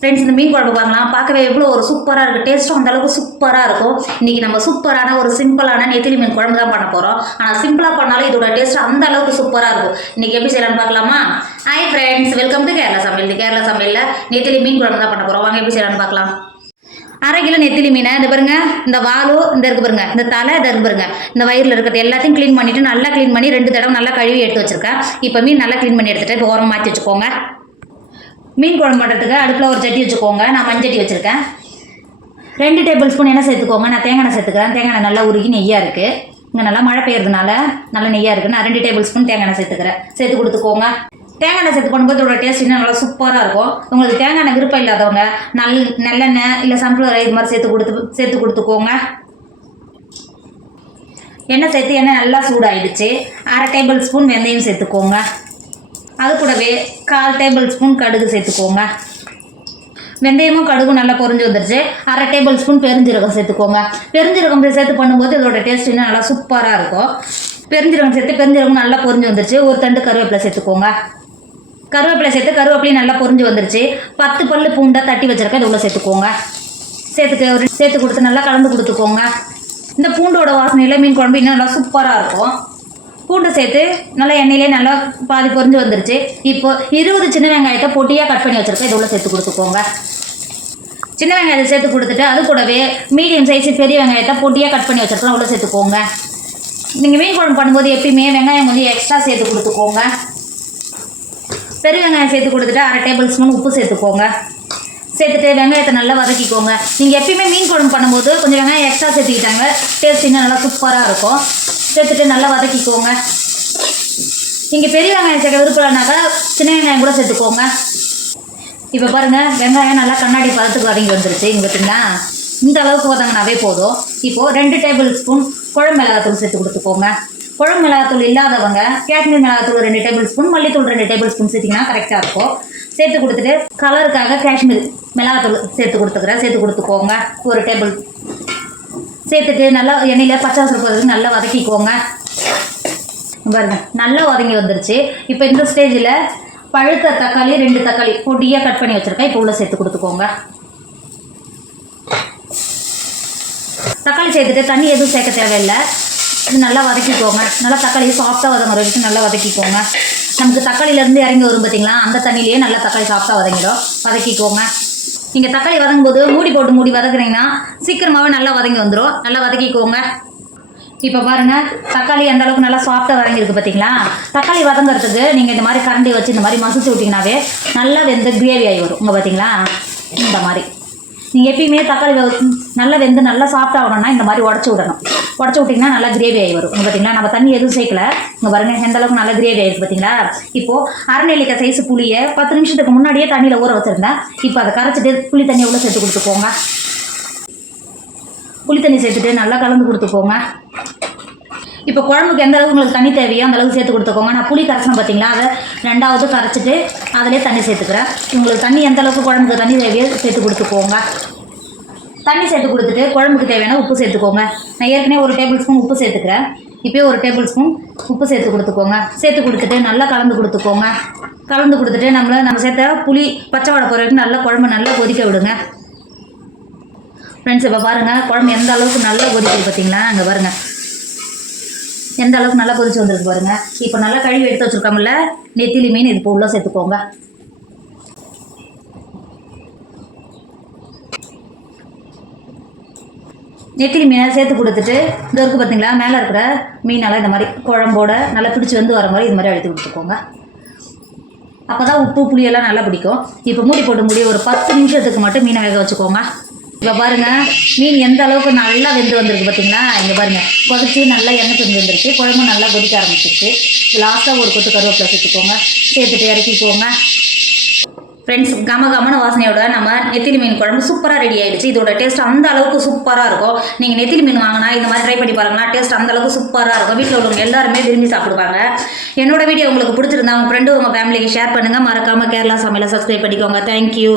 Friends, இந்த மீன் குழம்பு பாருங்களாம், பார்க்கவே எவ்வளோ ஒரு சூப்பராக இருக்குது. டேஸ்ட்டும் அந்தளவுக்கு சூப்பராக இருக்கும். இன்றைக்கி நம்ம சூப்பரான ஒரு சிம்பிளான நெத்திலி மீன் குழம்பு தான் பண்ண போகிறோம். ஆனால் சிம்பிளாக பண்ணாலும் இதோட டேஸ்ட் அந்த அளவுக்கு சூப்பராக இருக்கும். இன்றைக்கி எப்படி செய்யலாம்னு பார்க்கலாமா? Hi friends, welcome to Kerala சமையல். கேரளா சமையலில் நெத்திலி மீன் குழம்பு தான் பண்ண போகிறோம். வாங்க எப்படி செய்யலாம்னு பார்க்கலாம். 1/2 கிலோ நெத்திலி மீனை இந்த பாருங்க, இந்த வாலும் இந்த இருக்கு பாருங்க, இந்த தலை இதை இருக்கு பாருங்க, இந்த வயிறில் இருக்கிறது எல்லாத்தையும் க்ளீன் பண்ணிவிட்டு நல்லா க்ளீன் பண்ணி 2 தடவை நல்லா கழுவி எடுத்து வச்சிருக்கேன். இப்போ மீன் நல்லா க்ளீன் பண்ணி எடுத்துகிட்டு இப்போ ஓரம் மாற்றி வச்சுக்கோங்க. மீன் குழம்பு பண்ணுறதுக்கு அடுப்பில் ஒரு சட்டி வச்சுக்கோங்க. நான் மஞ்சட்டி வச்சுருக்கேன். 2 டேபிள் ஸ்பூன் எண்ணெய் சேர்த்துக்கோங்க. நான் தேங்காய் சேர்த்துக்கிறேன். தேங்காய் நல்லா உருகி நெய்யாக இருக்குது. இங்கே நல்லா மழை பெய்யறதுனால நல்லா நெய்யாக இருக்குது. நான் 2 டேபிள் ஸ்பூன் தேங்காய் சேர்த்துக்கிறேன். சேர்த்து கொடுத்துக்கோங்க. தேங்காய் சேர்த்து பண்ணும்போது இதோட டேஸ்ட் இன்னும் நல்லா சூப்பராக இருக்கும். உங்களுக்கு தேங்காய் விருப்பம் இல்லாதவங்க நல்லெண்ணெய் இல்லை சன்ஃப்ளவர் இது மாதிரி சேர்த்து கொடுத்துக்கோங்க. எண்ணெய் சேர்த்து எண்ணெய் நல்லா சூடாகிடுச்சு. 1/2 டேபிள் ஸ்பூன் வெந்தயம் சேர்த்துக்கோங்க. அது கூடவே 1/4 டேபிள் ஸ்பூன் கடுகு சேர்த்துக்கோங்க. வெந்தயமும் கடுகும் நல்லா பொரிஞ்சு வந்துருச்சு. 1/2 டேபிள் ஸ்பூன் பெருஞ்சீரகம் சேர்த்துக்கோங்க. பெருஞ்சீரகம் சேர்த்து பண்ணும்போது இதோட டேஸ்ட் இன்னும் நல்லா சூப்பராக இருக்கும். பெருஞ்சீரகம் சேர்த்து பெருஞ்சீரகம் நல்லா பொரிஞ்சு வந்துருச்சு. ஒரு தண்டு கருவேப்பிலை சேர்த்துக்கோங்க. கருவேப்பிலை சேர்த்து கருவேப்பிலையும் நல்லா பொரிஞ்சு வந்துருச்சு. 10 பல்லு பூண்டை தட்டி வச்சிருக்க இது உள்ள சேர்த்துக்கோங்க. சேர்த்து கொடுத்து நல்லா கலந்து கொடுத்துக்கோங்க. இந்த பூண்டோட வாசனையில் மீன் குழம்பு இன்னும் நல்லா சூப்பராக இருக்கும். பூண்டை சேர்த்து நல்லா எண்ணெயிலே நல்லா பாதி பொரிஞ்சு வந்துருச்சு. இப்போ 20 சின்ன வெங்காயத்தை பொட்டியாக கட் பண்ணி வச்சுருக்கேன். இது உள்ள சேர்த்து கொடுத்துக்கோங்க. சின்ன வெங்காயத்தை சேர்த்து கொடுத்துட்டு அது கூடவே மீடியம் சைஸு பெரிய வெங்காயத்தை பொட்டியாக கட் பண்ணி வச்சுருக்கேன். உள்ள சேர்த்துக்கோங்க. நீங்கள் மீன் குழம்பு பண்ணும்போது எப்பயுமே வெங்காயம் கொஞ்சம் எக்ஸ்ட்ரா சேர்த்து கொடுத்துக்கோங்க. பெரிய வெங்காயம் சேர்த்து கொடுத்துட்டு 1/2 டேபிள் ஸ்பூன் உப்பு சேர்த்துக்கோங்க. சேர்த்துட்டு வெங்காயத்தை நல்லா வதக்கிக்கோங்க. நீங்கள் எப்பயுமே மீன் குழம்பு பண்ணும்போது கொஞ்சம் வெங்காயம் எக்ஸ்ட்ரா சேர்த்துக்கிட்டாங்க டேஸ்ட் இன்னும் நல்லா சூப்பராக இருக்கும். சேர்த்துட்டு நல்லா வதக்கிக்கோங்க. நீங்கள் பெரிய வெங்காயம் சேர்க்க விருப்பம்னாக்கா சின்ன வெங்காயம் கூட சேர்த்துக்கோங்க. இப்போ பாருங்கள், வெங்காயம் நல்லா கண்ணாடி பதத்துக்கு வதங்கி வந்துருச்சு. இங்கே பார்த்தீங்கன்னா இந்த அளவுக்கு வதங்கினாவே போதும். இப்போது 2 டேபிள் ஸ்பூன் குழம்பு மிளகாத்தூள் சேர்த்து கொடுத்துக்கோங்க. குழம்பு மிளகாத்தூள் இல்லாதவங்க காஷ்மீர் மிளகாத்தூள் 2 டேபிள் ஸ்பூன், மல்லித்தூள் 2 டேபிள் ஸ்பூன் சேர்த்திங்கன்னா கரெக்டாக இருக்கும். சேர்த்து கொடுத்துட்டு கலருக்காக காஷ்மீர் மிளகாத்தூள் சேர்த்து கொடுத்துக்கோங்க. 1 டேபிள் சேர்த்துட்டு நல்லா எண்ணெயில் பச்சை வாசனை போகிறதுக்கு நல்லா வதக்கிக்கோங்க. பாருங்க, நல்லா வதங்கி வந்துருச்சு. இப்போ இந்த ஸ்டேஜில் பழுத்த தக்காளி 2 தக்காளி பொடியாக கட் பண்ணி வச்சுருக்கேன். இப்போ உள்ள சேர்த்து கொடுத்துக்கோங்க. தக்காளி சேர்த்துட்டு தண்ணி எதுவும் சேர்க்க தேவையில்லை. இது நல்லா வதக்கிக்கோங்க. நல்லா தக்காளி சாஃப்டாக வதங்குற வரைக்கும் நல்லா வதக்கிக்கோங்க. நமக்கு தக்காளியிலேருந்து இறங்கி வரும் பார்த்தீங்களா, அந்த தண்ணியிலேயே நல்லா தக்காளி சாஃப்டாக வதக்கிக்கோங்க. நீங்கள் தக்காளி வதங்கும் போது மூடி வதக்குறீங்கன்னா சீக்கிரமாகவே நல்லா வதங்கி வந்துடும். நல்லா வதக்கிக்கோங்க. இப்போ பாருங்கள், தக்காளி எந்த அளவுக்கு நல்லா சாஃப்டாக வதங்கியிருக்கு பார்த்தீங்களா. தக்காளி வதங்கிறதுக்கு நீங்கள் இந்த மாதிரி கரண்டி வச்சு இந்த மாதிரி மசிச்சு விட்டிங்கனாவே நல்லா வெந்து கிரேவி ஆகி வரும். இங்கே பார்த்தீங்களா, இந்த மாதிரி நீங்கள் எப்பயுமே தக்காளி நல்லா வெந்து நல்லா சாஃப்டாக ஆகணும்னா இந்த மாதிரி உடச்சி விட்டிங்கன்னா நல்லா கிரேவி ஆகி வரும். இங்கே பார்த்தீங்களா, நம்ம தண்ணி எதுவும் சேர்க்கல. இங்கே பாருங்கள், எந்த அளவுக்கு நல்லா கிரேவி ஆகிருக்கு பார்த்தீங்களா. இப்போது 1/2 நெல்லிக்காய் சைஸ் புளியை 10 நிமிஷத்துக்கு முன்னாடியே தண்ணியில் ஊற வச்சுருந்தேன். இப்போ அதை கரைச்சிட்டு புளி தண்ணி உள்ள சேர்த்து கொடுத்துக்கோங்க. புளி தண்ணி சேர்த்துட்டு நல்லா கலந்து கொடுத்துக்கோங்க. இப்போ குழம்புக்கு எந்த அளவுக்கு உங்களுக்கு தண்ணி தேவையோ அந்த அளவுக்கு சேர்த்து கொடுத்துக்கோங்க. நான் புளி கரைச்சணும் பார்த்தீங்களா, அதை 2வது கரைச்சிட்டு அதிலே தண்ணி சேர்த்துக்கிறேன். உங்களுக்கு தண்ணி எந்த அளவுக்கு குழம்புக்கு தண்ணி தேவையோ சேர்த்து கொடுத்துக்கோங்க. தண்ணி சேர்த்து கொடுத்துட்டு குழம்புக்கு தேவையான உப்பு சேர்த்துக்கோங்க. நான் ஏற்கனவே 1 டேபிள் ஸ்பூன் உப்பு சேர்த்துக்கிறேன். இப்போயே 1 டேபிள் ஸ்பூன் உப்பு சேர்த்து கொடுத்துக்கோங்க. சேர்த்து கொடுத்துட்டு நல்லா கலந்து கொடுத்துட்டு நம்ம சேர்த்த புளி பச்சை வாடை போகிற வரைக்கும் நல்லா குழம்பு நல்லா கொதிக்க விடுங்க. ஃப்ரெண்ட்ஸ், இப்போ பாருங்கள், குழம்பு எந்த அளவுக்கு நல்லா கொதிக்குது பார்த்தீங்களா. அங்கே பாருங்கள், எந்த அளவுக்கு நல்லா கொதிச்சு வந்துருக்கு பாருங்கள். இப்போ நல்லா கழுவி எடுத்து வச்சுருக்கோம்ல நெத்திலி மீன், இது இப்போ உள்ள சேர்த்துக்கோங்க. நெத்திலி மீனை சேர்த்து கொடுத்துட்டு இந்த இருக்குது பார்த்தீங்களா, மேலே இருக்கிற மீனெல்லாம் இந்த மாதிரி குழம்போட நல்லா பிடிச்சி வந்து வர மாதிரி இது மாதிரி அழுத்தி கொடுத்துக்கோங்க. அப்போ தான் உப்பு புளியெல்லாம் நல்லா பிடிக்கும். இப்போ மூடி போட்டு ஒரு 10 நிமிஷத்துக்கு மட்டும் மீனை வேக வச்சுக்கோங்க. இப்போ பாருங்கள், மீன் எந்த அளவுக்கு நல்லா வெந்து வந்திருக்கு பார்த்தீங்களா. இங்கே பாருங்கள், கொதிச்சு நல்லா எண்ணெய் பிரிஞ்சு வந்துருச்சு. குழம்பு நல்லா கொதிக்க ஆரம்பிச்சிருச்சு. லாஸ்ட்டாக ஒரு கொத்து கருவேப்பிலை சேர்த்துக்கோங்க. சேர்த்துட்டு இறக்கிக்கோங்க. ஃப்ரெண்ட்ஸ், கமகமான வாசனையோட நம்ம நெத்திலி மீன் குழம்பு சூப்பராக ரெடி ஆகிடுச்சு. இதோட டேஸ்ட் அந்த அளவுக்கு சூப்பராக இருக்கும். நீங்கள் நெத்திலி மீன் வாங்கினா இந்த மாதிரி ட்ரை பண்ணி பாருங்கன்னா டேஸ்ட் அந்த அளவுக்கு சூப்பராக இருக்கும். வீட்டில் உள்ளவங்க எல்லாருமே விரும்பி சாப்பிடுவாங்க. என்னோட வீடியோ உங்களுக்கு பிடிச்சிருந்தா உங்கள் ஃப்ரெண்டு உங்கள் ஃபேமிலிக்கு ஷேர் பண்ணுங்கள். மறக்காமல் கேரளா சமையலை சப்ஸ்கிரைப் பண்ணிக்கோங்க. தேங்க்யூ.